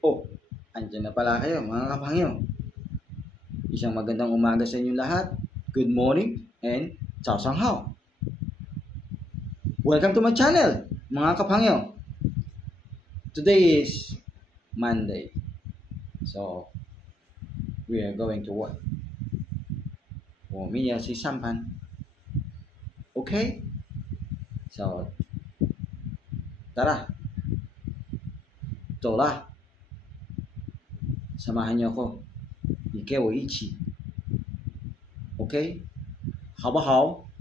Oh, andyan na pala kayo mga kapangyo. Isang magandang umaga sa inyong lahat. Good morning and ciao sang hao. Welcome to my channel, mga kapangyo. Today is Monday. So, we are going to work. 我们要去上班. Okay? So, tara. 走啦. Samahan niyo ako. 你跟我一起. Okay? 好不好?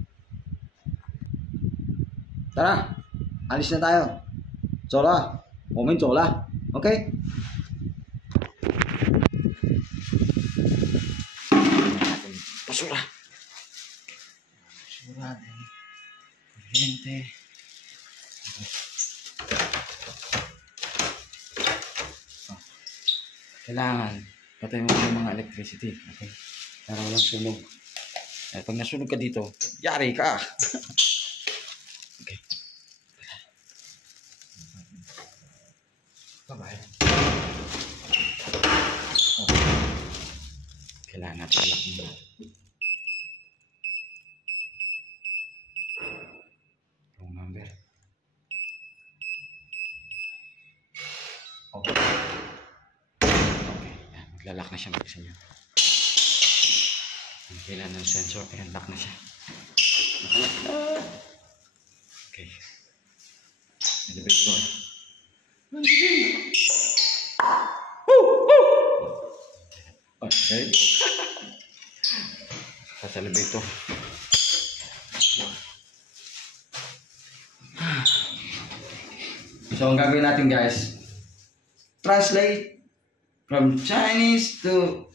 Tara. Alis na tayo. 走啦. 我们走啦. Okay? Basura. Basura din. Kuryente. Kailangan patay mo yung mga electricity. Okay? Para walang sunog. Eh, pag nasunog ka dito, yari ka. Okay. Bye-bye. Oh. Kailangan talak mo. Wrong number. Okay. Maglalak na siya, mag-isa niya. Kailan ng sensor, kaya lock na siya. Nakalak na. Okay. Elevator. Okay. Sa elevator. So, ang gagawin natin guys, translate from Chinese to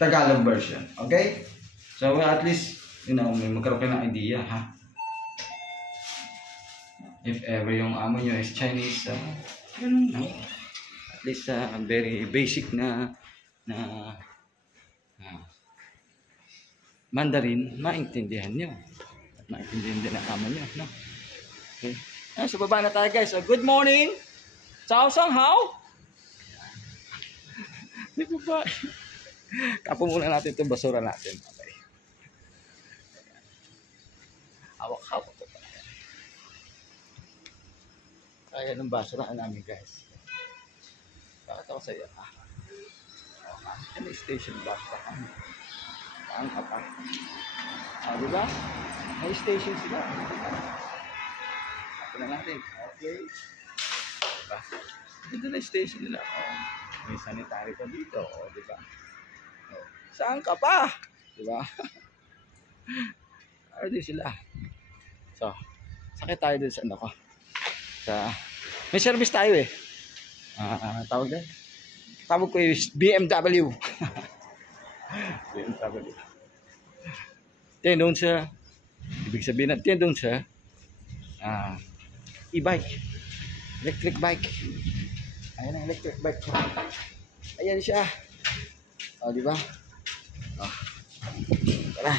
Tagalog version. Okay? So, at least, may magkaroon kayo ng idea, ha? If ever yung amo nyo is Chinese, ganun lang. At least, very basic na Mandarin, maintindihan nyo. At maintindihan din ang amo nyo, no? Okay? So, baba na tayo, guys. So, good morning! Ciao sang hao! Di ba? Kapo muna natin itong basura natin. Okay. Hawak-hawak ko pa. Kaya ng basura namin guys. Bakit ako sa iyo? Ano yung station box pa kami? Saan ka pa? Diba? May station sila. Kapo na natin. Okay. Diba? Ito na yung station nila. May sanitary pa dito. Diba? Saan ka pa? Diba? Ano din sila? So, sakit tayo dun sa ano ko. May service tayo eh. Tawag din. Tawag ko yung BMW. BMW. Tendong sa, ibig sabihin na tendong sa e-bike. Electric bike. Ayan ang electric bike ko. Ayan siya. O, diba? O. Tara.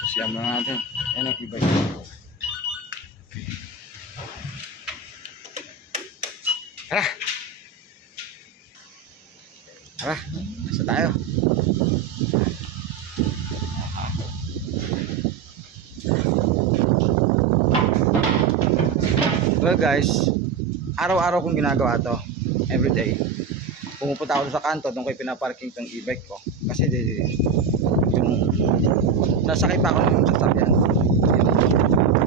Susiyam na natin. Ayan ang e-bike ko. Tara. Tara. Nasa tayo. Well guys, araw-araw kong ginagawa to. Everyday. Pumupunta ako sa kanto, doon ko pinaparking tong e-bike ko. Kasi yung nasakay pa ako ng sasakyan.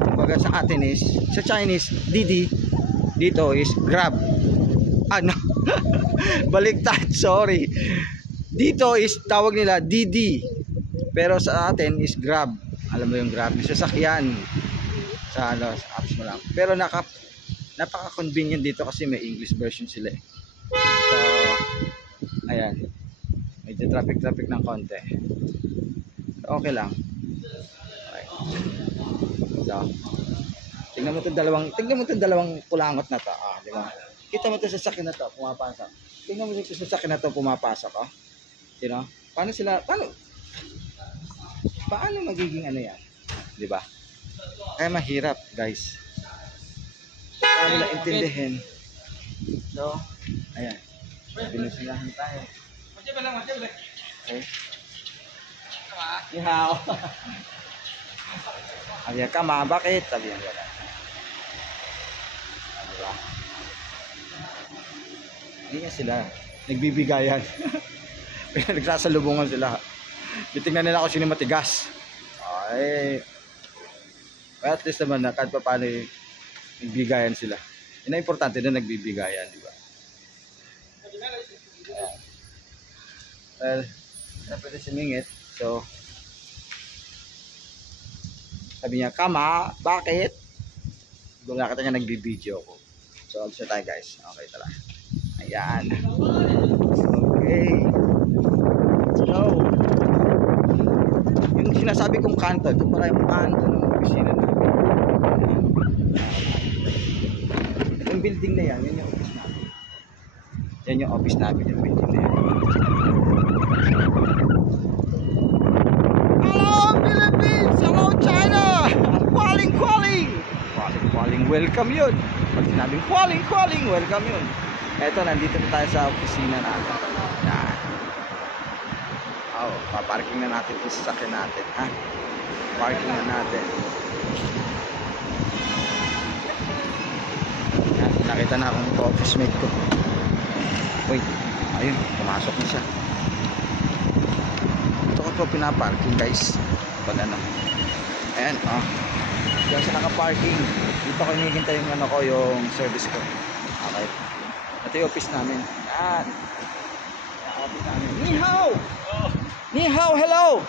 Kumbaga sa atin is, sa Chinese, Didi. Dito is Grab. Ano? Baliktad, sorry. Dito is tawag nila Didi. Pero sa atin is Grab. Alam mo yung Grab, yung sasakyan. Sa apps mo lang. Pero napaka-convenient dito kasi may English version sila eh. So, ayan. Medyo traffic ng konti. Okay lang. Okay. So, tingnan mo 'tong dalawang kulangot na to. Di ba? Kita mo 'to sa sasakyan na to, pumapasok. Tingnan mo 'to sa sasakyan na to, pumapasok, oh. You know? Paano magiging ano yan? Di ba? Kaya mahirap, guys. Paano nila intindihin? So, ayan. Binusilahan tayo. Okay. Ihaw. Sabi ka, bakit? Sabi yan gano'n. Diba? Hindi nga sila. Nagbibigayan. Nagsasalubungan sila. Titingnan nila ako sino matigas. Ay. Well, at least naman na kahit pa paano nagbigayan sila. Yun ang importante na nagbibigayan, di ba? Well, na pwede sumingit. So, sabi niya, kama, bakit? Doon nakita niya nagbibideo ko. So, alis na tayo guys. Okay, tala. Ayan. Okay. Let's go. Yung sinasabi kong kanto, ito pala yung kanto ng opisina namin. Yung building na yan, yun yung office namin. Yan yung office namin, yung building na yan. Hello Philippines! Hello China! Qualing, welcome yun. Pag sinabing qualing, welcome yun. Eto, nandito na tayo sa opisina natin. Yan. Oh, paparking na natin yung sasakyan natin, ha? Parking na natin. Yan, nakita na akong office mate ko. Wait, ayun, pumasok na siya. Ito ko ito pinaparking guys. Pag ano. Ayan, oh. Diyan siya naka-parking. Dito ko hinihintay yung ano ko, yung service ko. Okay. Ito yung office namin. Yan. Yung office namin. Ni hao! Ni hao, hello!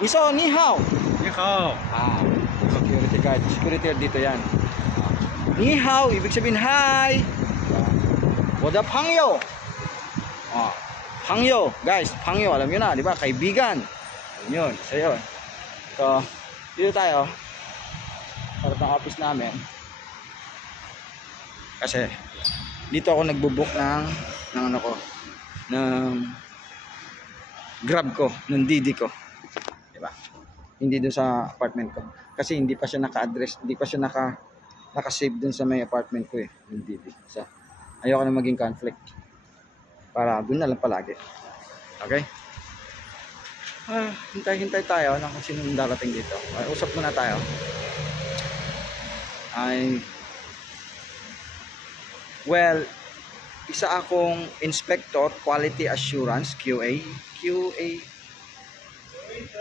Iso, ni hao! Ni hao! Ah, security guard. Security guard dito yan. Ni hao, ibig sabihin hi! Wada pangyo! Oh, pangyo, guys, pangyo, alam nyo na, di ba? Kaibigan. Yun, isa yun. So, dito tayo. Para ng office namin. Kasi, dito ako nagbubook ng ano ko, ng Grab ko, ng Didi ko. Di ba? Hindi doon sa apartment ko. Kasi hindi pa siya naka-address, hindi pa siya naka-save doon sa may apartment ko eh, ng Didi. So, ayoko na maging conflict. Para doon na lang palagi. Okay? Hintay-hintay tayo ng kung sinong darating dito. Usap muna tayo. Well, isa akong inspector, quality assurance, QA.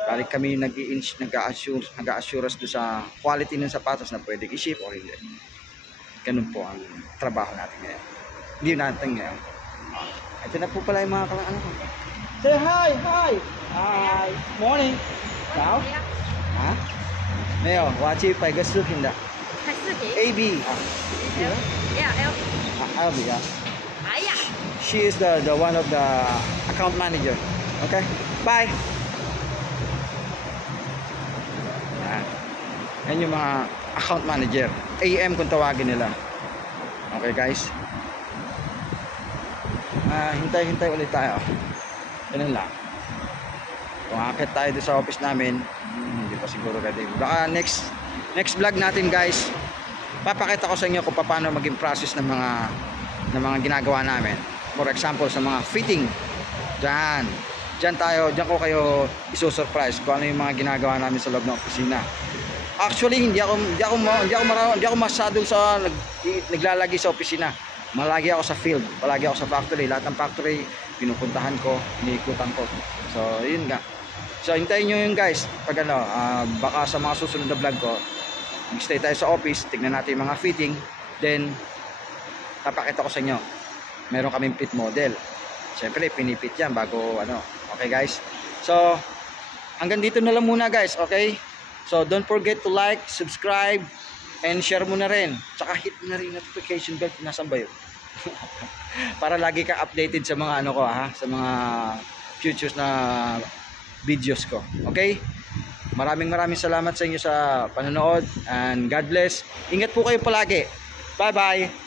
Balik kami nag-a-assurance do sa quality ng sapatos na pwede i-ship o hindi. Ganun po ang trabaho natin ngayon. Hindi natin ngayon. Ito na po pala yung mga kalang ko. Say hi! Hi! Morning! Ciao? Ha? Mayo, wachi paigasupin da. AB. Yeah, LB, yeah. She is the one of the account manager. Okay? Bye! Yan yung mga account manager. AM kung tawagin nila. Okay guys? Hintay-hintay ulit tayo. Ganun lang. Kung akit tayo doon sa office namin, hindi pa siguro ready. Baka next vlog natin guys, papakita ko sa inyo kung paano maging process ng mga ginagawa namin. For example, sa mga fitting. Diyan ko kayo iso-surprise kung ano yung mga ginagawa namin sa loob ng opisina. Actually, hindi ako masyadong sa naglalagi sa opisina. Malagi ako sa field, palagi ako sa factory. Lahat ng factory pinupuntahan ko, iniikutan ko. So, yun nga. So, hintayin nyo yun guys. Pag baka sa mga susunod na vlog ko, mag-stay tayo sa office, tignan natin yung mga fitting, then papakita ko sa inyo. Meron kaming fit model. Siyempre, pinipit yan bago Okay guys? So, hanggang dito na lang muna guys, okay? So, don't forget to like, subscribe, and share mo na rin. Tsaka hit mo na rin notification bell kung nasan ba yun. Para lagi ka updated sa mga sa mga futures na videos ko. Okay? Maraming salamat sa inyo sa panonood, and God bless. Ingat po kayo palagi. Bye-bye.